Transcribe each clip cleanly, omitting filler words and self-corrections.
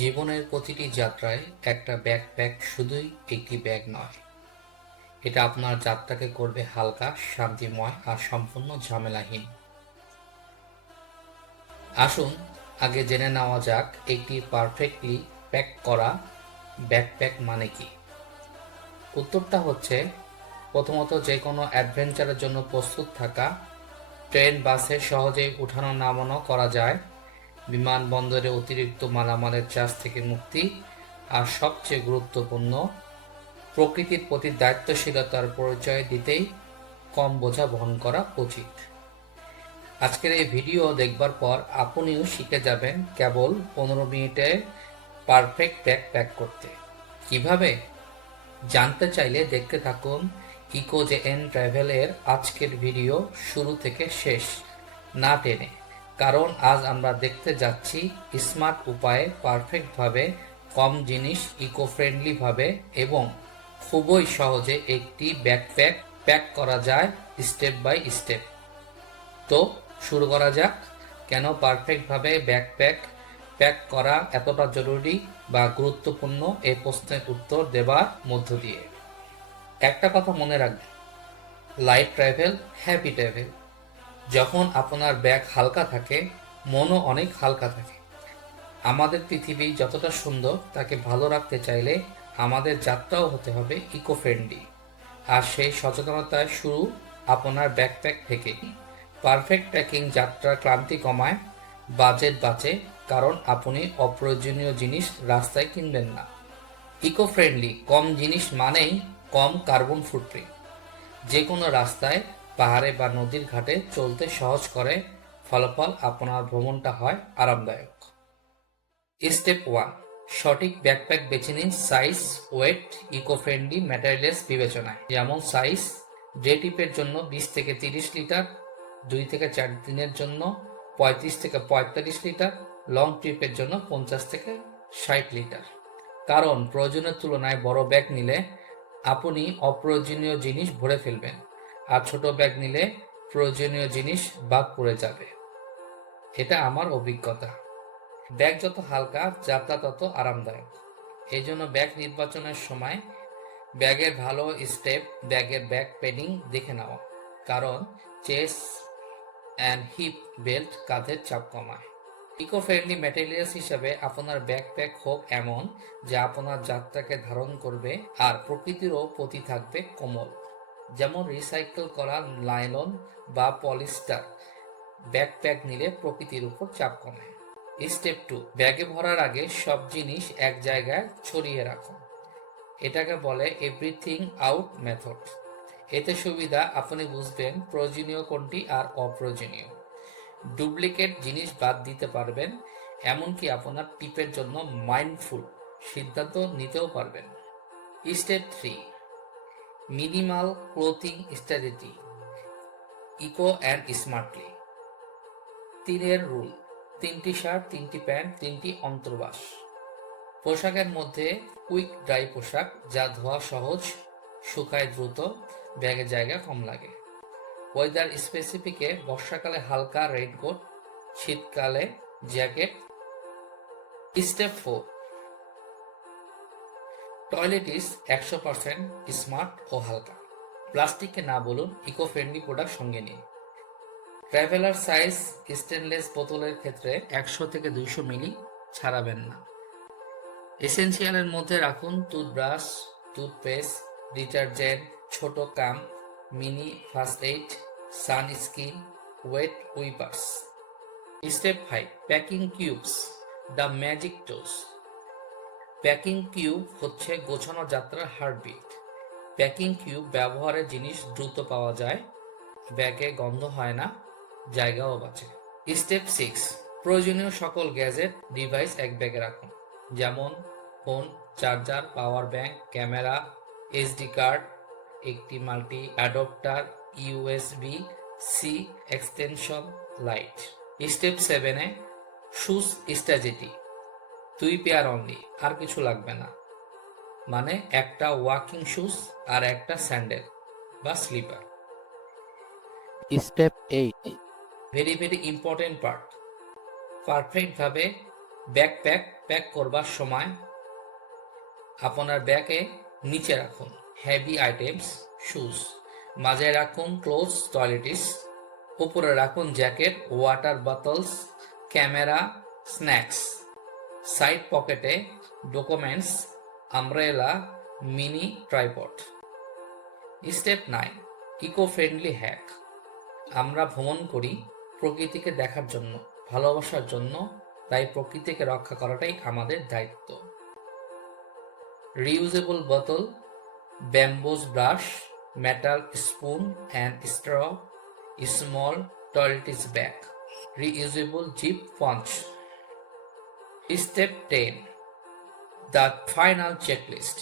জীবনের প্রতিটি যাত্রায় একটা ব্যাকপ্যাক শুধুই একটি ব্যাগ নয়, এটা আপনার যাত্রাকে করবে হালকা, শান্তিময় আর সম্পূর্ণ ঝামেলাহীন। আসুন আগে জেনে নেওয়া যাক একটি পারফেক্টলি প্যাক করা ব্যাকপ্যাক মানে কি। উত্তরটা হচ্ছে, প্রথমত যে কোনো অ্যাডভেঞ্চারের জন্য প্রস্তুত থাকা। ট্রেন, বাসে সহজেই উঠানো নামানো করা যায়, বিমানবন্দরে অতিরিক্ত মালামালের চার্জ থেকে মুক্তি, আর সবচেয়ে গুরুত্বপূর্ণ, প্রকৃতির প্রতি দায়িত্বশীলতার পরিচয় দিতেই কম বোঝা বহন করা উচিত। আজকের এই ভিডিও দেখবার পর আপনিও শিখে যাবেন কেবল 15 মিনিটে পারফেক্ট ব্যাগ প্যাক করতে। কিভাবে জানতে চাইলে দেখতে থাকুন ইকোজেএন ট্রাভেলের আজকের ভিডিও শুরু থেকে শেষ না টেনে, কারণ আজ আমরা দেখতে যাচ্ছি স্মার্ট উপায়ে পারফেক্টভাবে, কম জিনিস ইকো ফ্রেন্ডলি ভাবে এবং খুবই সহজে একটি ব্যাকপ্যাক প্যাক করা যায় স্টেপ বাই স্টেপ। তো শুরু করা যাক। কেন পারফেক্টভাবে ব্যাকপ্যাক প্যাক করা এতটা জরুরি বা গুরুত্বপূর্ণ, এই প্রশ্নের উত্তর দেবার মধ্য দিয়ে। একটা কথা মনে রাখবেন, লাইট ট্রাভেল, হ্যাপি ট্রাভেল। যখন আপনার ব্যাগ হালকা থাকে, মনও অনেক হালকা থাকে। আমাদের পৃথিবী যতটা সুন্দর, তাকে ভালো রাখতে চাইলে আমাদের যাত্রাও হতে হবে ইকো ফ্রেন্ডলি। আর সেই সচেতনতায় শুরু আপনার ব্যাকপ্যাক থেকে। পারফেক্ট প্যাকিং যাত্রার ক্লান্তি কমায়, বাজেট বাঁচে, কারণ আপনি অপ্রয়োজনীয় জিনিস রাস্তায় কিনবেন না। ইকো ফ্রেন্ডলি, কম জিনিস মানেই কম কার্বন ফুটপ্রিন্ট। যে কোনো রাস্তায়, পাহাড়ে বা নদীর ঘাটে চলতে সহজ করে, ফলাফল আপনার ভ্রমণটা হয় আরামদায়ক। স্টেপ 1, সঠিক ব্যাকপ্যাক বেছে নিন size, weight, eco friendly materials বিবেচনায়। যেমন সাইজ, ডে ট্রিপের জন্য 20 থেকে 30 লিটার, 2 থেকে 4 দিনের জন্য 35 থেকে 45 লিটার, লং ট্রিপের জন্য 50 থেকে 60 লিটার। কারণ প্রয়োজনের তুলনায় বড় ব্যাগ নিলে আপনি অপ্রয়োজনীয় জিনিস ভরে ফেলবেন, আর ছোট ব্যাগ নিলে প্রয়োজনীয় জিনিস বাদ পড়ে যাবে। এটা আমার অভিজ্ঞতা। ব্যাগ যত হালকা, যাত্রা তত আরামদায়ক। এই জন্য ব্যাগ নির্বাচনের সময় ব্যাগের ভালো স্টেপ, ব্যাগের ব্যাক প্যাডিং দেখে নেওয়া, কারণ চেস অ্যান্ড হিপ বেল্ট কাঁধের চাপ কমায়। ইকো ফ্রেন্ডলি ম্যাটেরিয়ালস হিসাবে আপনার ব্যাকপ্যাক হোক এমন যা আপনার যাত্রাকে ধারণ করবে আর প্রকৃতিরও প্রতি থাকবে কোমল। যেমন রিসাইকেল করা নাইলন বা পলিস্টার ব্যাকপ্যাক নিলে প্রকৃতির উপর চাপ কমে। স্টেপ 2, ব্যাগে ভরার আগে সব জিনিস এক জায়গায় ছড়িয়ে রাখুন। এটাকে বলে এভরিথিং আউট মেথড। এতে সুবিধা, আপনি বুঝবেন প্রয়োজনীয় কোনটি আর অপ্রয়োজনীয়। ডুপ্লিকেট জিনিস বাদ দিতে পারবেন, এমনকি আপনার টিপের জন্য মাইন্ডফুল সিদ্ধান্ত নিতেও পারবেন। Step 3, minimal clothing strategy, eco and smartly. 3-এর রুল: 3টি শার্ট, 3টি প্যান্ট, 3টি অন্তর্বাস। পোশাকের মধ্যে কুইক ড্রাই পোশাক, যা ধোয়া সহজ, শুকায় দ্রুত, ব্যাগে জায়গা কম লাগে। ওয়েদার স্পেসিফিকে বর্ষাকালে হালকা রেইনকোট, শীতকালে জ্যাকেট। স্টেপ 4, টয়লেটিস 100% স্মার্ট ও হালকা। প্লাস্টিককে না বলুন, ইকো ফ্রেন্ডলি প্রোডাক্ট সঙ্গে নিন। ট্রাভেলার সাইজ স্টেনলেস বোতলের ক্ষেত্রে 100 থেকে 200 মিলি ছাড়াবেন না। এসেনশিয়ালের মধ্যে রাখুন টুথব্রাশ, টুথপেস্ট, ডিটারজেন্ট, ছোট comb, mini first aid, sunscreen, wet wipers. Step 5, packing cubes, the magic টোস। প্যাকিং কিউব হচ্ছে গোছানো যাত্রার হার্টবিট। প্যাকিং কিউব ব্যবহারে জিনিস দ্রুত পাওয়া যায়, ব্যাগে গন্ধ হয় না, জায়গাও বাঁচে। স্টেপ 6, প্রয়োজনীয় সকল গ্যাজেট ডিভাইস এক ব্যাগে রাখুন। যেমন phone, charger, power bank, camera, SD card, একটি multi adapter, USB C extension, light. Step 7-এ শুজ স্ট্র্যাটেজি, 2 পেয়ার অনলি, আর কিছু লাগবে না। মানে একটা ওয়াকিং শুজ আর একটা স্যান্ডেল বা slipper. Step 8. Very very important part, পারফেক্টভাবে ব্যাকপ্যাক প্যাক করবার সময় আপনার ব্যাগে নিচে রাখুন হেভি আইটেমস, শুজ, মাঝে রাখুন ক্লোথস, টয়লেটিস, উপরে রাখুন jacket, water bottles, camera, snacks, side পকেটে documents, umbrella, mini tripod. Step 9, eco friendly hack. আমরা ভ্রমণ করি প্রকৃতিকে দেখার জন্য, ভালোবাসার জন্য, তাই প্রকৃতিকে রক্ষা করাটাই আমাদের দায়িত্ব। রিউজেবল বোতল, bamboos brush, metal spoon and straw, small toiletries bag, reusable zip punch. Step 10, the final checklist.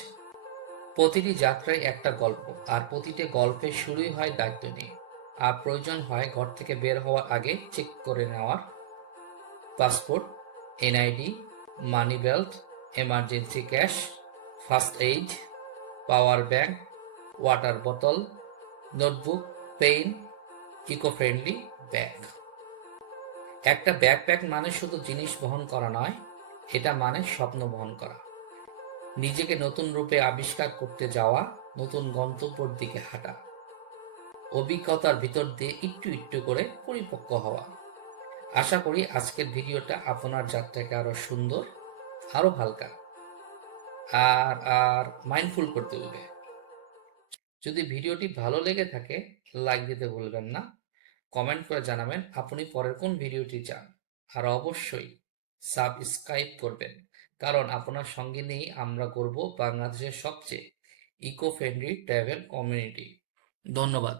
প্রতিটি যাত্রায় একটা গল্প, আর প্রতিটি গল্পের শুরুই হয় দায়িত্ব নিয়ে। আর প্রয়োজন হয় ঘর থেকে বের হওয়ার আগে চেক করে নেওয়ার passport, NID, money belt, emergency cash, first aid, power bank, water বোতল, notebook, pen, eco friendly bag. একটা ব্যাকপ্যাক মানে শুধু জিনিস বহন করা নয়, এটা মানে স্বপ্ন বহন করা, নিজেকে নতুন রূপে আবিষ্কার করতে যাওয়া, নতুন গন্তব্যের দিকে হাঁটা, অভিজ্ঞতার ভিতর দিয়ে একটু একটু করে পরিপক্ক হওয়া। আশা করি আজকের ভিডিওটা আপনার যাত্রাকে আরো সুন্দর, আরো হালকা আর আর মাইন্ডফুল করে তুলবে। যদি ভিডিওটি ভালো লেগে থাকে লাইক দিতে ভুলবেন না, কমেন্ট করে জানাবেন আপনি পরের কোন ভিডিওটি চান, আর অবশ্যই সাবস্ক্রাইব করবেন, কারণ আপনার সঙ্গে নিয়েই আমরা করব বাংলাদেশের সবচেয়ে ইকো ফ্রেন্ডলি ট্রাভেল কমিউনিটি। ধন্যবাদ।